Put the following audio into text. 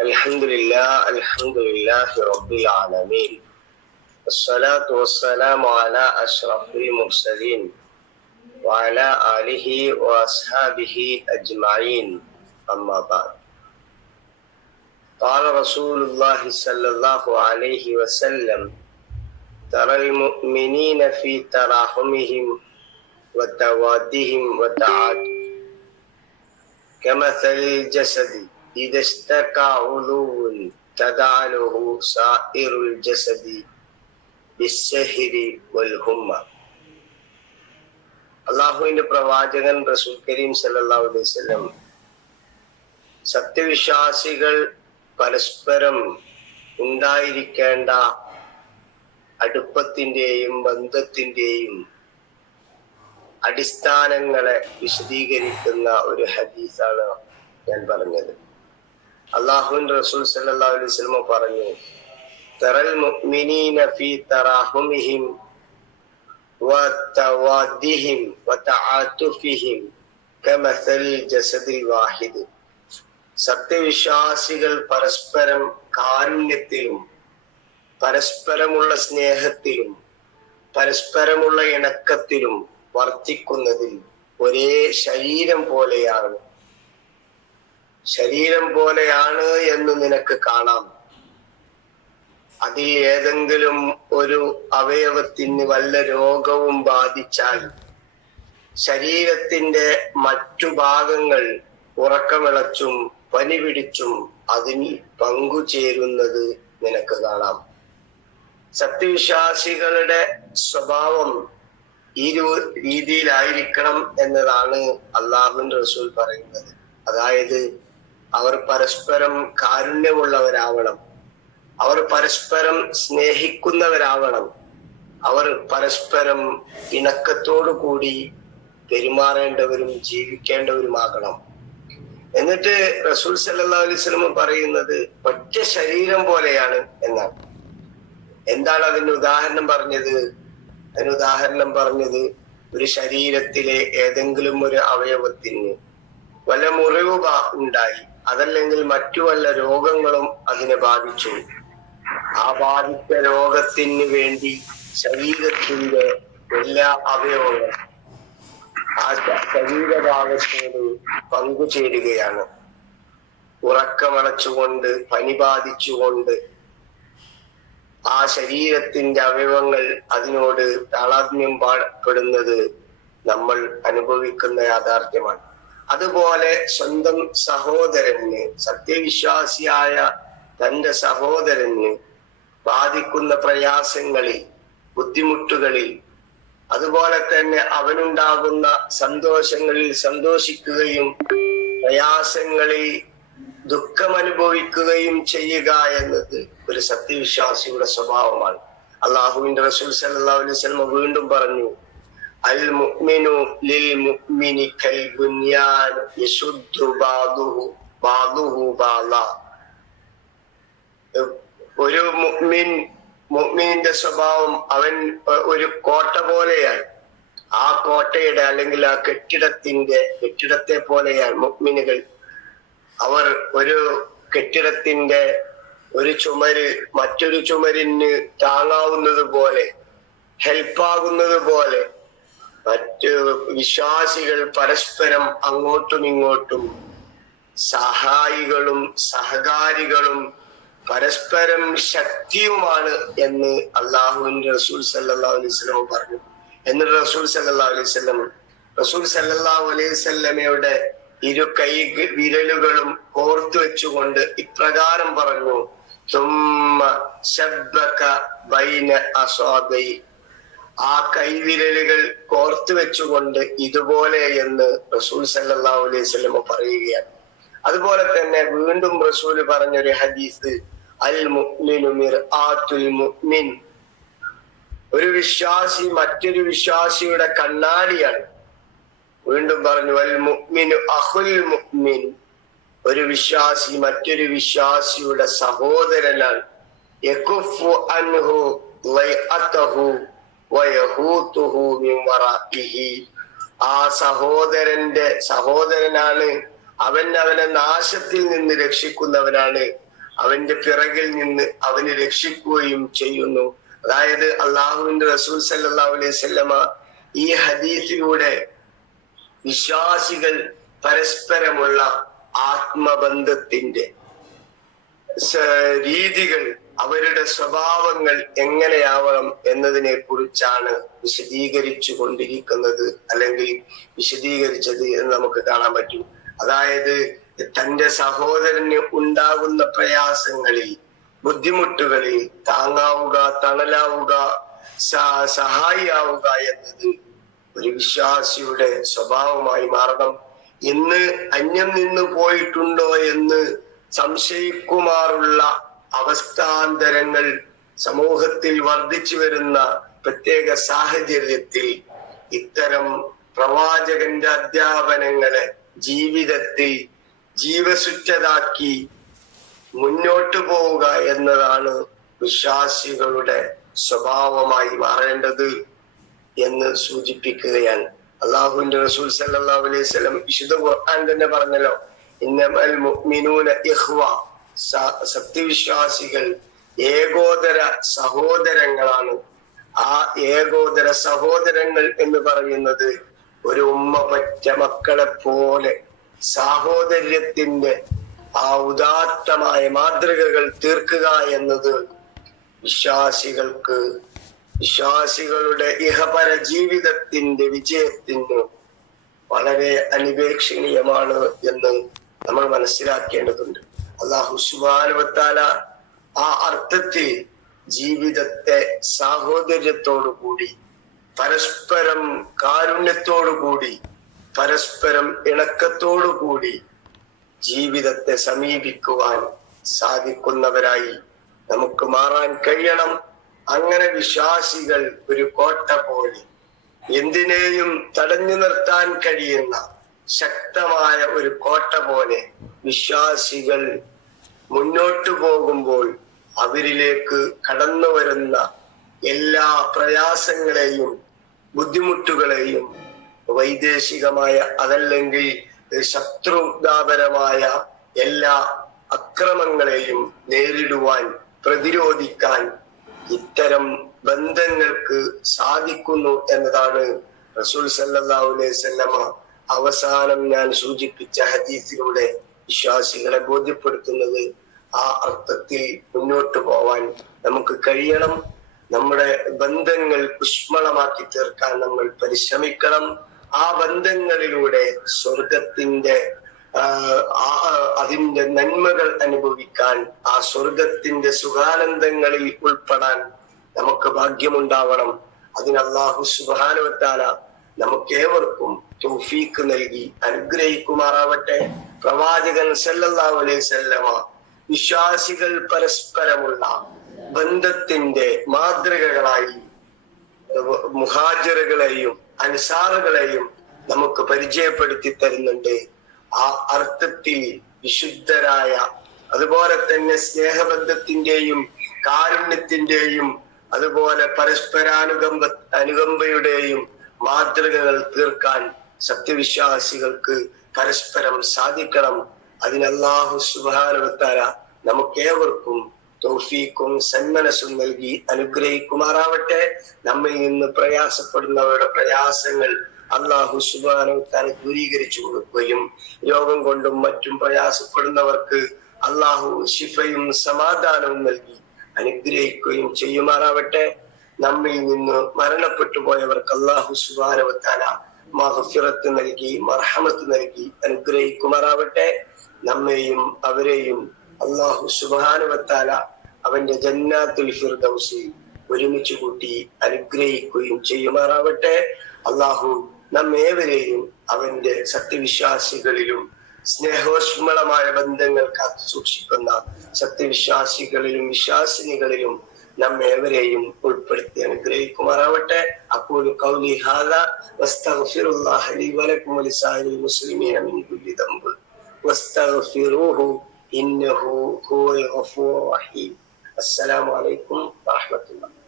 الحمد لله الحمد لله رب العالمين. الصلاة والسلام على أشرف المرسلين وعلى آله وأصحابه أجمعين. أما بعد. قال رسول الله صلى الله عليه وسلم ترى المؤمنين في تراحمهم وتوادهم وتعاطفهم كمثل الجسد إذا اشتكى عضو تداعى له سائر الجسد بالسهر والهمة അള്ളാഹുവിന്റെ പ്രവാചകൻ റസൂൽ കരീം സല്ലല്ലാഹു അലൈഹി വസല്ലം സത്യവിശ്വാസികൾ പരസ്പരം ഉണ്ടായിരിക്കേണ്ട അടുപ്പത്തിന്റെയും ബന്ധത്തിന്റെയും അടിസ്ഥാനങ്ങളെ വിശദീകരിക്കുന്ന ഒരു ഹദീസാണ് ഞാൻ പറഞ്ഞത് അള്ളാഹുൻ റസൂൽ അലൈഹി വസല്ലം പറഞ്ഞു തറൽ മുഅ്മിനീന ഫീ തറാഹുമിഹിം വതവാദിഹിം വതആതുഫിഹിം കമസൽ ജസദിൽ വാഹിദ്. സത്യവിശ്വാസികൾ പരസ്പരം കാരുണ്യത്തിലും പരസ്പരമുള്ള സ്നേഹത്തിലും പരസ്പരമുള്ള ഇണക്കത്തിലും വർത്തിക്കുന്നതിൽ ഒരേ ശരീരം പോലെയാണ്. ശരീരം പോലെയാണ് എന്ന് നിനക്ക് കാണാം. അതിൽ ഏതെങ്കിലും ഒരു അവയവത്തിന് വല്ല രോഗവും ബാധിച്ചാൽ ശരീരത്തിന്റെ മറ്റു ഭാഗങ്ങൾ ഉറക്കമിളച്ചും പനി പിടിച്ചും അതിൽ പങ്കുചേരുന്നത് നിനക്ക് കാണാം. സത്യവിശ്വാസികളുടെ സ്വഭാവം ഈ രീതിയിലായിരിക്കണം എന്നതാണ് അള്ളാഹുൻ റസൂൽ പറയുന്നത്. അതായത് അവർ പരസ്പരം കാരുണ്യമുള്ളവരാവണം. അവർ പരസ്പരം സ്നേഹിക്കുന്നവരാവണം. അവർ പരസ്പരം ഇണക്കത്തോടു കൂടി പെരുമാറേണ്ടവരും ജീവിക്കേണ്ടവരുമാകണം. എന്നിട്ട് റസൂൽ സല്ലാ അലൈഹി വസല്ലം പറയുന്നത് ഒറ്റ ശരീരം പോലെയാണ് എന്നാണ്. എന്താണ് അതിന് ഉദാഹരണം പറഞ്ഞത്? അതിന് ഉദാഹരണം പറഞ്ഞത് ഒരു ശരീരത്തിലെ ഏതെങ്കിലും ഒരു അവയവത്തിന് വല്ല മുറിവ് ഉണ്ടായി. അതല്ലെങ്കിൽ മറ്റു വല്ല രോഗങ്ങളും അതിനെ ബാധിച്ചു. ആ ബാധിച്ച രോഗത്തിന് വേണ്ടി ശരീരത്തിന്റെ എല്ലാ അവയവങ്ങളും ആ ശരീരഭാഗത്തോട് പങ്കുചേരുകയാണ്. ഉറക്കമളച്ചുകൊണ്ട് പനി ബാധിച്ചുകൊണ്ട് ആ ശരീരത്തിന്റെ അവയവങ്ങൾ അതിനോട് താളാത്മ്യം പാടപ്പെടുന്നത് നമ്മൾ അനുഭവിക്കുന്ന യാഥാർത്ഥ്യമാണ്. അതുപോലെ സ്വന്തം സഹോദരന് സത്യവിശ്വാസിയായ തന്റെ സഹോദരന് ബാധിക്കുന്ന പ്രയാസങ്ങളിൽ ബുദ്ധിമുട്ടുകളിൽ അതുപോലെ തന്നെ അവനുണ്ടാകുന്ന സന്തോഷങ്ങളിൽ സന്തോഷിക്കുകയും പ്രയാസങ്ങളിൽ ദുഃഖമനുഭവിക്കുകയും ചെയ്യുക എന്നത് ഒരു സത്യവിശ്വാസിയുടെ സ്വഭാവമാണ്. അള്ളാഹുവിന്റെ റസൂൽ സല്ലാ അലൈഹി വീണ്ടും പറഞ്ഞു അൽ മുഅ്മിനു ലിൽ മുഅ്മിനി കൽ ബുനിയാൻ യശുദ്ദു ഒരു മുഅ്മിൻ മുഅ്മിനിന്റെ സ്വഭാവം അവൻ ഒരു കോട്ട പോലെയാണ്. ആ കോട്ടയുടെ അല്ലെങ്കിൽ ആ കെട്ടിടത്തിന്റെ കെട്ടിടത്തെ പോലെയാണ് മുഅ്മിനുകൾ അവർ ഒരു കെട്ടിടത്തിന്റെ ഒരു ചുമര് മറ്റൊരു ചുമരിന് താങ്ങാവുന്നത് പോലെ ഹെൽപ്പാകുന്നത് പോലെ മറ്റ് വിശ്വാസികൾ പരസ്പരം അങ്ങോട്ടും ഇങ്ങോട്ടും സഹായികളും സഹകാരികളും പരസ്പരം ശക്തിയുമാണ് എന്ന് അള്ളാഹുവിന്റെ റസൂൽ സല്ലാ അലൈഹി വസല്ലം പറഞ്ഞു. എന്നിട്ട് റസൂൽ സല്ലാ അലൈഹി വസല്ലം റസൂൽ സല്ലാ അലൈഹി വസല്ലമയുടെ ഇരു കൈ വിരലുകളും ഓർത്തു വെച്ചുകൊണ്ട് ഇപ്രകാരം പറഞ്ഞു. തുമ്മ ശബ്ബക ബൈന ആ കൈവിരലുകൾ കോർത്തു വെച്ചുകൊണ്ട് ഇതുപോലെ എന്ന് റസൂൽ സല്ലല്ലാഹു അലൈഹി വസല്ലം പറയുകയാണ്. അതുപോലെ തന്നെ വീണ്ടും റസൂൽ പറഞ്ഞൊരു ഹദീസ് അൽ മിർആത്തുൽ മുഅ്മിൻ. ഒരു വിശ്വാസി മറ്റൊരു വിശ്വാസിയുടെ കണ്ണാടിയാണ്. വീണ്ടും പറഞ്ഞു അൽ മുഅ്മിനു അഹുൽ മുഅ്മിൻ. ഒരു വിശ്വാസി മറ്റൊരു വിശ്വാസിയുടെ സഹോദരനാണ്. യകുഫു അൻഹു ആ സഹോദരന്റെ സഹോദരനാണ്. അവൻ അവനെ നാശത്തിൽ നിന്ന് രക്ഷിക്കുന്നവനാണ്. അവന്റെ പിറകിൽ നിന്ന് അവന് രക്ഷിക്കുകയും ചെയ്യുന്നു. അതായത് അള്ളാഹുവിന്റെ റസൂൽ സല്ലല്ലാഹു അലൈഹി വസല്ലമ ഈ ഹദീസിലൂടെ വിശ്വാസികൾ പരസ്പരമുള്ള ആത്മബന്ധത്തിന്റെ രീതികൾ അവരുടെ സ്വഭാവങ്ങൾ എങ്ങനെയാവണം എന്നതിനെ കുറിച്ചാണ് വിശദീകരിച്ചു കൊണ്ടിരിക്കുന്നത് അല്ലെങ്കിൽ വിശദീകരിച്ചത് എന്ന് നമുക്ക് കാണാൻ പറ്റും. അതായത് തന്റെ സഹോദരന് ഉണ്ടാകുന്ന പ്രയാസങ്ങളിൽ ബുദ്ധിമുട്ടുകളിൽ താങ്ങാവുക തണലാവുക സഹായിയാവുക എന്നത് ഒരു വിശ്വാസിയുടെ സ്വഭാവമായി മാറണം. ഇന്ന് അന്യം നിന്ന് പോയിട്ടുണ്ടോ എന്ന് സംശയിക്കുമാറുള്ള അവസ്ഥാന്തരങ്ങൾ സമൂഹത്തിൽ വർദ്ധിച്ചു വരുന്ന പ്രത്യേക സാഹചര്യത്തിൽ ഇത്തരം പ്രവാചകന്റെ അധ്യാപനങ്ങളെ ജീവിതത്തിൽ ജീവസുറ്റതാക്കി മുന്നോട്ടു പോവുക എന്നതാണ് വിശ്വാസികളുടെ സ്വഭാവമായി മാറേണ്ടത് എന്ന് സൂചിപ്പിക്കുകയാണ്. അള്ളാഹുവിന്റെ റസൂൽ സല്ലാ അലൈഹി സ്വലം വിശുദ്ധ ഖുർആൻ തന്നെ പറഞ്ഞല്ലോ മുഅ്മിനൂന ഇഖ്വ. സത്യവിശ്വാസികൾ ഏകോദര സഹോദരങ്ങളാണ്. ആ ഏകോദര സഹോദരങ്ങൾ എന്ന് പറയുന്നത് ഒരു ഉമ്മ പറ്റ മക്കളെ പോലെ സാഹോദര്യത്തിന്റെ ആ ഉദാത്തമായ മാതൃകകൾ തീർക്കുക എന്നത് വിശ്വാസികൾക്ക് വിശ്വാസികളുടെ ഇഹപര ജീവിതത്തിന്റെ വിജയത്തിന് വളരെ അനുപേക്ഷണീയമാണ് എന്ന് നമ്മൾ മനസ്സിലാക്കേണ്ടതുണ്ട്. അള്ളാഹു സുബാനുവത്താല ആ അർത്ഥത്തിൽ ജീവിതത്തെ സാഹോദര്യത്തോടു കൂടി പരസ്പരം കാരുണ്യത്തോടു കൂടി പരസ്പരം ഇണക്കത്തോടു കൂടി ജീവിതത്തെ സമീപിക്കുവാൻ സാധിക്കുന്നവരായി നമുക്ക് മാറാൻ കഴിയണം. അങ്ങനെ വിശ്വാസികൾ ഒരു കോട്ട പോലെ എന്തിനേയും തടഞ്ഞു നിർത്താൻ കഴിയുന്ന ശക്തമായ ഒരു കോട്ട പോലെ വിശ്വാസികൾ മുന്നോട്ടു പോകുമ്പോൾ അവരിലേക്ക് കടന്നു വരുന്ന എല്ലാ പ്രയാസങ്ങളെയും ബുദ്ധിമുട്ടുകളെയും വൈദേശികമായ അതല്ലെങ്കിൽ ശത്രുതാപരമായ എല്ലാ അക്രമങ്ങളെയും നേരിടുവാൻ പ്രതിരോധിക്കാൻ ഇത്തരം ബന്ധങ്ങൾക്ക് സാധിക്കുന്നു എന്നതാണ് റസൂൽ സല്ലല്ലാഹു അലൈഹി വസല്ലമ അവസാനം ഞാൻ സൂചിപ്പിച്ച ഹദീസിലൂടെ വിശ്വാസികളെ ബോധ്യപ്പെടുത്തുന്നത് ആ അർത്ഥത്തിൽ മുന്നോട്ട് പോവാൻ നമുക്ക് കഴിയണം. നമ്മുടെ ബന്ധങ്ങൾ പുഷ്മളമാക്കി തീർക്കാൻ നമ്മൾ പരിശ്രമിക്കണം. ആ ബന്ധങ്ങളിലൂടെ സ്വർഗത്തിന്റെ അതിന്റെ നന്മകൾ അനുഭവിക്കാൻ ആ സ്വർഗത്തിന്റെ സുഖാനന്ദങ്ങളിൽ ഉൾപ്പെടാൻ നമുക്ക് ഭാഗ്യമുണ്ടാവണം. അതിന് അള്ളാഹു സുബാനുവത്താല നമുക്കേവർക്കും തൗഫീക്ക് നൽകി അനുഗ്രഹിക്കുമാറാവട്ടെ. പ്രവാചകൻ സല്ലല്ലാഹു അലൈഹി വിശ്വാസികൾ പരസ്പരമുള്ള ബന്ധത്തിന്റെ മാതൃകകളായി മുഹാജറുകളെയും അനുസാറുകളെയും നമുക്ക് പരിചയപ്പെടുത്തി തരുന്നുണ്ട്. ആ അർത്ഥത്തിൽ വിശുദ്ധരായ അതുപോലെ തന്നെ സ്നേഹബന്ധത്തിന്റെയും കാരുണ്യത്തിന്റെയും അതുപോലെ പരസ്പരാനുകമ്പ അനുകമ്പയുടെയും മാതൃകകൾ തീർക്കാൻ സത്യവിശ്വാസികൾക്ക് പരസ്പരം സാധിക്കണം. അതിന് അല്ലാഹു സുബാനുവത്താര നമുക്കേവർക്കും തോഫീക്കും സന്മനസ്സും നൽകി അനുഗ്രഹിക്കുമാറാവട്ടെ. നമ്മിൽ നിന്ന് പ്രയാസപ്പെടുന്നവരുടെ പ്രയാസങ്ങൾ അള്ളാഹു സുബാനുവത്താല ദൂരീകരിച്ചു കൊടുക്കുകയും രോഗം കൊണ്ടും മറ്റും പ്രയാസപ്പെടുന്നവർക്ക് അള്ളാഹു ശിഫയും സമാധാനവും നൽകി അനുഗ്രഹിക്കുകയും ചെയ്യുമാറാവട്ടെ. നമ്മിൽ നിന്ന് മരണപ്പെട്ടു പോയവർക്ക് അള്ളാഹു സുബാനവത്താല മഹഫിറത്ത് നൽകി മർഹമത്ത് നൽകി അനുഗ്രഹിക്കുമാറാവട്ടെ. നമ്മെയും അവരെയും അള്ളാഹു സുബാനുവത്താല അവന്റെ ജന്നാത്തുൽ ഫിർദൗസി ഒരുമിച്ച് കൂട്ടി അനുഗ്രഹിക്കുകയും ചെയ്യുമാറാവട്ടെ. അള്ളാഹു നമ്മേവരെയും അവന്റെ സത്യവിശ്വാസികളിലും സ്നേഹോഷ്മളമായ ബന്ധങ്ങൾ കാത്തു സൂക്ഷിക്കുന്ന സത്യവിശ്വാസികളിലും വിശ്വാസിനികളിലും നമ്മേവരെയും ഉൾപ്പെടുത്തി. അനുഗ്രഹിക്കുമാറാവട്ടെ. അപ്പോഴും കൗലി ഹാദ വസ്തഗ്ഫിറൂഹു ഇന്നഹു അസ്സലാമു അലൈക്കും വറഹ്മത്തുള്ളാഹി